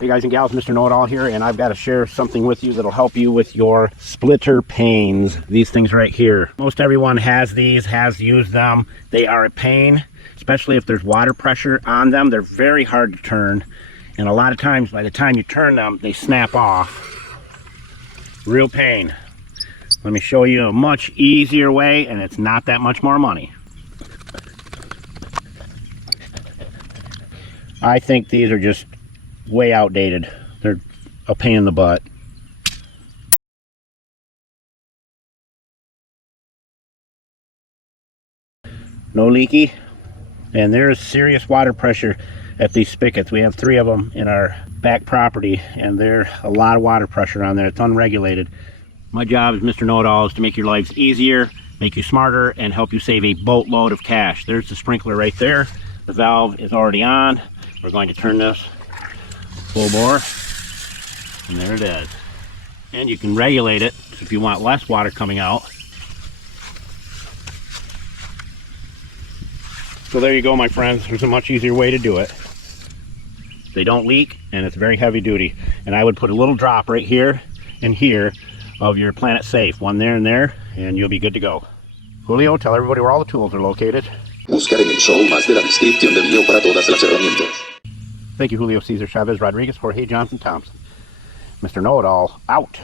Hey guys and gals, Mr. Know-It-All here, and I've got to share something with you that'll help you with your splitter panes. These things right here. Most everyone has these, has used them. They are a pain, especially if there's water pressure on them. They're very hard to turn, and a lot of times by the time you turn them, they snap off. Real pain. Let me show you a much easier way, and it's not that much more money. I think these are just way outdated. They're a pain in the butt. No leaky, and there's serious water pressure at these spigots. We have 3 of them in our back property, and there's a lot of water pressure on there. It's unregulated. My job as Mr. Know-It-All is to make your lives easier, make you smarter, and help you save a boatload of cash. There's the sprinkler right there. The valve is already on. We're going to turn this full bore, and there it is. And you can regulate it if you want less water coming out. So there you go, my friends. There's a much easier way to do it. They don't leak, and it's very heavy duty. And I would put a little drop right here and here of your Planet Safe, one there and there, and you'll be good to go. Julio, tell everybody where all the tools are located. Buscar en el show más de la descripción del video para todas las herramientas. Thank you, Julio Cesar Chavez Rodriguez, Jorge Johnson Thompson. Mr. Know-It-All, out.